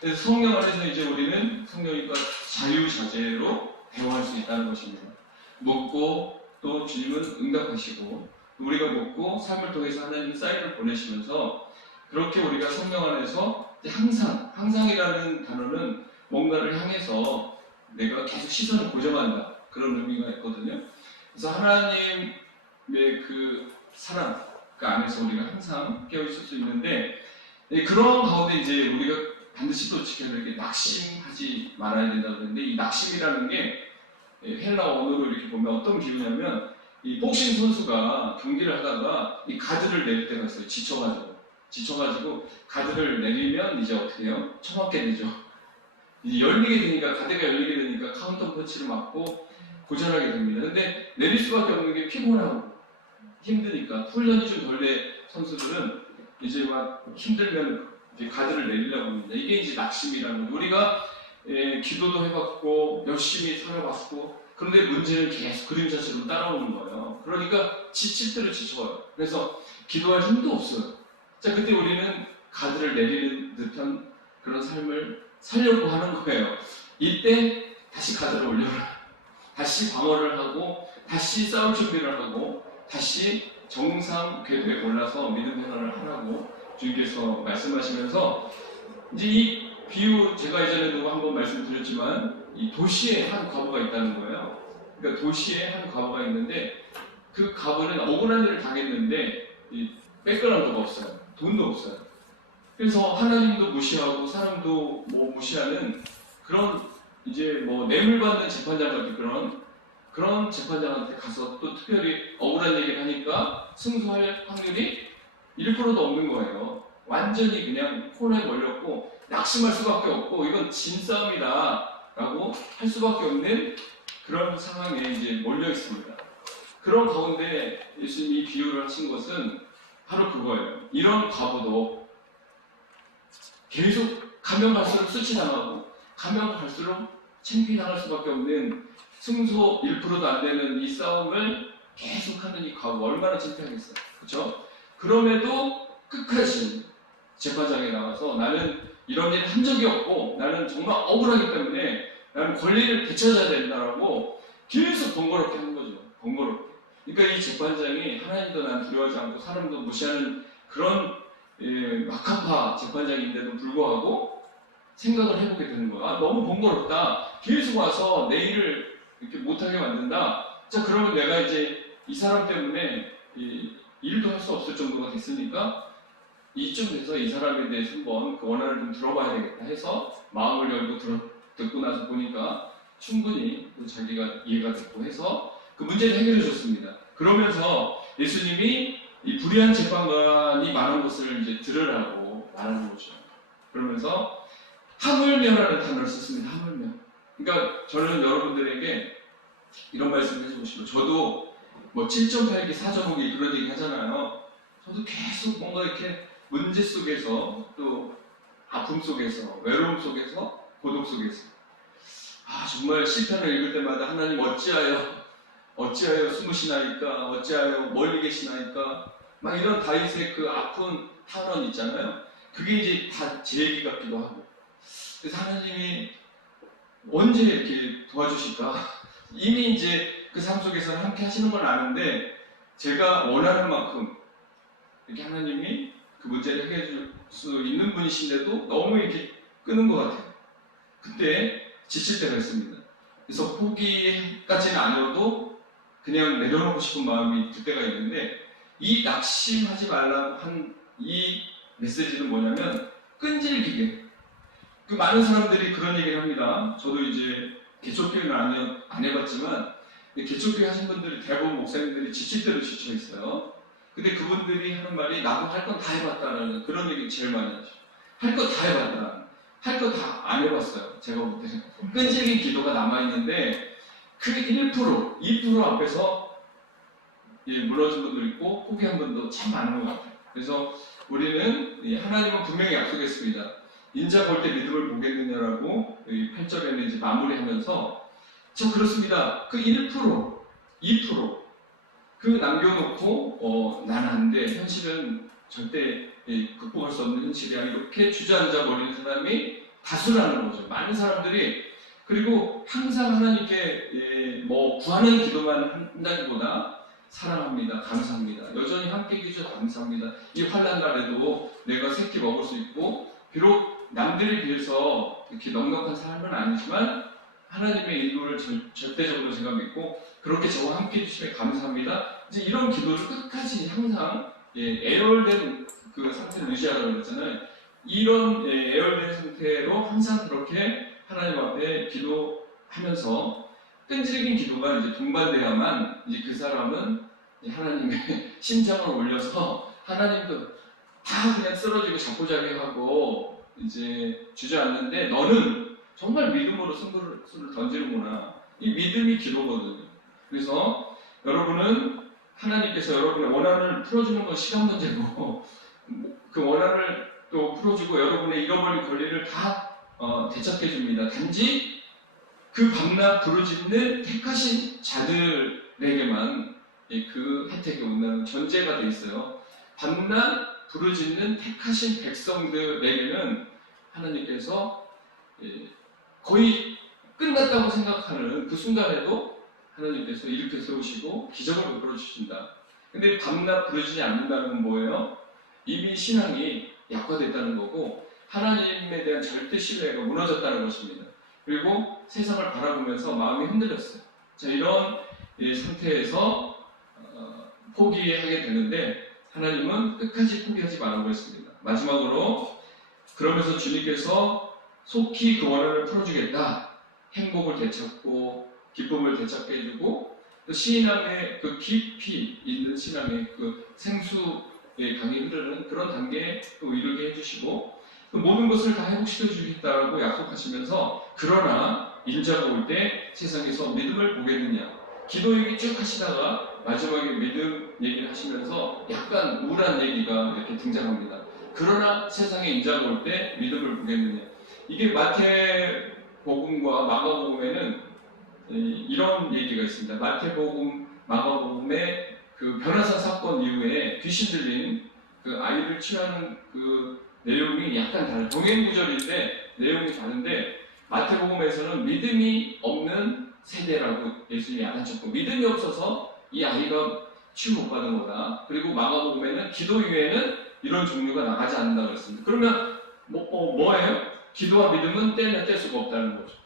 그래서 성령 안에서 이제 우리는 성령님과 자유자재로 대화할 수 있다는 것입니다. 묻고 또 질문 응답하시고 우리가 묻고 삶을 통해서 하나님 사인을 보내시면서 그렇게 우리가 성령 안에서 항상이라는 단어는 뭔가를 향해서 내가 계속 시선을 고정한다 그런 의미가 있거든요. 그래서 하나님의 그 사랑 그 안에서 우리가 항상 깨어 있을 수 있는데 그런 가운데 이제 우리가 반드시 또 지켜야 될 게 낙심하지 말아야 된다 그러는데 이 낙심이라는 게 헬라 언어로 이렇게 보면 어떤 기분이냐면 이 복싱 선수가 경기를 하다가 이 가드를 내릴 때가 있어요. 지쳐가지고 가드를 내리면 이제 어떻게 해요? 처맞게 되죠. 이제 열리게 되니까 가드가 열리게 되니까 카운터 펀치를 맞고 고전하게 됩니다. 근데 내릴 수밖에 없는 게 피곤하고 힘드니까 훈련이 좀 덜 된 선수들은 이제 막 힘들면 이제 가드를 내리려고 합니다. 이게 이제 낙심이라는 거예요. 우리가 기도도 해봤고 열심히 살아봤고 그런데 문제는 계속 그림자처럼 따라오는 거예요. 그러니까 지칠 대로 지쳐요. 그래서 기도할 힘도 없어요. 자, 그때 우리는 가드를 내리는 듯한 그런 삶을 살려고 하는 거예요. 이때 다시 가드를 올려라. 다시 방어를 하고 다시 싸울 준비를 하고 다시 정상 궤도에 올라서 믿음 생활을 하라고 주님께서 말씀하시면서 이제 이 비유 제가 예전에도 한번 말씀드렸지만 이 도시에 한 과부가 있다는 거예요. 그러니까 도시에 한 과부가 있는데 그 과부는 억울한 일을 당했는데 뺏겨난 것도 없어요. 돈도 없어요. 그래서 하나님도 무시하고 사람도 뭐 무시하는 그런 이제 뭐 뇌물 받는 재판장 같은 그런 재판장한테 가서 또 특별히 억울한 얘기를 하니까 승소할 확률이 1%도 없는 거예요. 완전히 그냥 코너에 몰렸고 낙심할 수밖에 없고 이건 진싸움이다 라고 할 수밖에 없는 그런 상황에 이제 몰려 있습니다. 그런 가운데 예수님이 비유를 하신 것은 바로 그거예요. 이런 과부도 계속 가면 갈수록 수치당하고 가면 갈수록 창피당할 수밖에 없는 승소 1%도 안 되는 이 싸움을 계속하는 이 과부 얼마나 창피하겠어요. 그렇죠? 그럼에도 끝까지 재판장에 나가서 나는 이런 일 한 적이 없고 나는 정말 억울하기 때문에 나는 권리를 되찾아야 된다라고 계속 번거롭게 하는 거죠. 번거롭게. 그러니까 이 재판장이 하나님도 난 두려워하지 않고 사람도 무시하는 그런 막한파 재판장인데도 불구하고 생각을 해보게 되는 거야. 아, 너무 번거롭다. 계속 와서 내 일을 이렇게 못하게 만든다. 자, 그러면 내가 이제 이 사람 때문에 일도 할 수 없을 정도가 됐으니까 이쯤 돼서 이 사람에 대해서 한번 그 원한을 좀 들어봐야 되겠다 해서 마음을 열고 듣고 나서 보니까 충분히 자기가 이해가 됐고 해서 그 문제를 해결해 줬습니다. 그러면서 예수님이 이 불의한 재판관이 말한 것을 이제 들으라고 말하는 거죠. 그러면서 하물며라는 단어를 썼습니다. 하물며. 그러니까 저는 여러분들에게 이런 말씀을 해주고 싶어요. 저도 뭐 7.8기, 4.5기 그런 얘기 하잖아요. 저도 계속 뭔가 이렇게 문제 속에서 또 아픔 속에서 외로움 속에서 고독 속에서 정말 시편을 읽을 때마다 하나님 어찌하여 숨으시나이까 어찌하여 멀리 계시나이까 막 이런 다윗의 그 아픈 탄원 있잖아요. 그게 이제 다 제 얘기 같기도 하고 그래서 하나님이 언제 이렇게 도와주실까? 이미 이제 그 삶 속에서 함께 하시는 걸 아는데 제가 원하는 만큼 이렇게 하나님이 그 문제를 해결해 줄 수 있는 분이신데도 너무 이렇게 끄는 것 같아요. 그때 지칠 때가 있습니다. 그래서 포기까지는 아니어도 그냥 내려놓고 싶은 마음이 들 때가 있는데 이 낙심하지 말라고 한 이 메시지는 뭐냐면 끈질기게 그 많은 사람들이 그런 얘기를 합니다. 저도 이제 개척교회는 안 해봤지만 개척교회 하신 분들이 대부분 목사님들이 지칠 대로 지쳐 있어요. 근데 그분들이 하는 말이 나도 할 건 다 해봤다는 그런 얘기 제일 많이 하죠. 할 거 다 해봤다. 할 거 다 안 해봤어요. 제가 볼 때는. 끈질긴 기도가 남아있는데 그 1%, 2% 앞에서 무너진 분도 있고 포기한 분도 참 많은 것 같아요. 그래서 우리는 하나님은 분명히 약속했습니다. 인자 볼 때 믿음을 보겠느냐라고 8절에는 이제 마무리하면서 저 그렇습니다. 그 1%, 2% 그 남겨놓고 나는 안 돼. 현실은 절대 극복할 수 없는 현실이야. 이렇게 주저앉아 버리는 사람이 다수라는 거죠. 많은 사람들이. 그리고 항상 하나님께 뭐 구하는 기도만 한다기보다 사랑합니다, 감사합니다, 여전히 함께 계셔서 감사합니다, 이 환난 날에도 내가 세 끼 먹을 수 있고, 비록 남들에 비해서 이렇게 넉넉한 삶은 아니지만 하나님의 인도를 절대적으로 제가 믿고 그렇게 저와 함께 해주시면 감사합니다. 이제 이런 기도를 끝까지 항상 애열된 그 상태를 유지하라고 그랬잖아요. 이런 애열된 상태로 항상 그렇게 하나님 앞에 기도하면서 끈질긴 기도가 이제 동반돼야만 이제 그 사람은 하나님의 심장을 올려서 하나님도 다 그냥 쓰러지고 자포자기 하고 이제 주저앉는데 너는 정말 믿음으로 승부를 던지는구나. 이 믿음이 기도거든요. 그래서 여러분은 하나님께서 여러분의 원한을 풀어주는 건 시간 문제고 그 원한을 또 풀어주고 여러분의 잃어버린 권리를 다 되찾게 줍니다. 단지 그 밤낮 부르짖는 택하신 자들에게만 그 혜택이 온다는 전제가 되어 있어요. 밤낮 부르짖는 택하신 백성들에게는 하나님께서 거의 끝났다고 생각하는 그 순간에도 하나님께서 일으켜 세우시고 기적을 베풀어 주신다. 근데 밤낮 부르짖지 않는다는 건 뭐예요? 이미 신앙이 약화됐다는 거고 하나님에 대한 절대 신뢰가 무너졌다는 것입니다. 그리고 세상을 바라보면서 마음이 흔들렸어요. 자, 이런 상태에서 포기하게 되는데 하나님은 끝까지 포기하지 말라고 했습니다. 마지막으로 그러면서 주님께서 속히 그 원한을 풀어주겠다. 행복을 되찾고 기쁨을 되찾게 해주고 또 신앙의 그 깊이 있는 신앙의 그 생수의 강이 흐르는 그런 단계에 또 이르게 해주시고 또 모든 것을 다 회복시켜 주겠다고 약속하시면서 그러나 인자가 올 때 세상에서 믿음을 보겠느냐. 기도 얘기 쭉 하시다가 마지막에 믿음 얘기를 하시면서 약간 우울한 얘기가 이렇게 등장합니다. 그러나 세상에 인자가 올 때 믿음을 보겠느냐. 이게 마태복음과 마가복음에는 이런 얘기가 있습니다. 마태복음, 마가복음의 그 변화사 사건 이후에 귀신 들린 그 아이를 취하는 그 내용이 약간 다른 동행 구절인데 내용이 다른데 마태복음에서는 믿음이 없는 세대라고 예수님이 알아쳤고 믿음이 없어서 이 아이가 치유 못 받은 거다. 그리고 마가복음에는 기도 이외에는 이런 종류가 나가지 않는다고 했습니다. 그러면 뭐예요? 기도와 믿음은 떼면 뗄 수가 없다는 거죠.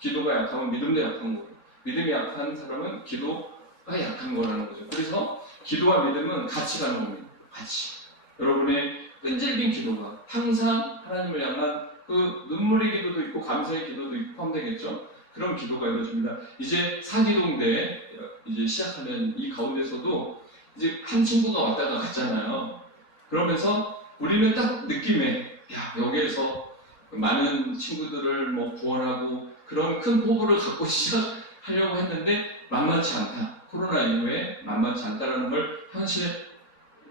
기도가 약하면 믿음도 약한 거고 믿음이 약한 사람은 기도가 약한 거라는 거죠. 그래서 기도와 믿음은 같이 가는 겁니다. 같이. 여러분의 끈질긴 기도가 항상 하나님을 향한 그 눈물의 기도도 있고 감사의 기도도 있고 포함되겠죠. 그런 기도가 이루어집니다. 이제 사기동대 이제 시작하는 이 가운데서도 이제 한 친구가 왔다가 갔잖아요. 그러면서 우리는 딱 느낌에 여기에서 많은 친구들을 뭐 구원하고 그런 큰 포부를 갖고 시작하려고 했는데 만만치 않다. 코로나 이후에 만만치 않다라는 걸 현실을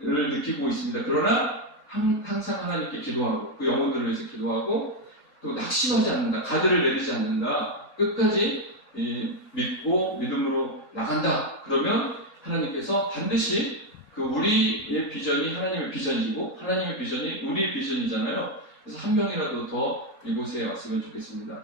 느끼고 있습니다. 그러나 항상 하나님께 기도하고 그 영혼들을 위해서 기도하고 또 낙심하지 않는다. 가드를 내리지 않는다. 끝까지 믿고 믿음으로 나간다. 그러면 하나님께서 반드시 그 우리의 비전이 하나님의 비전이고 하나님의 비전이 우리의 비전이잖아요. 그래서 한 명이라도 더 이곳에 왔으면 좋겠습니다.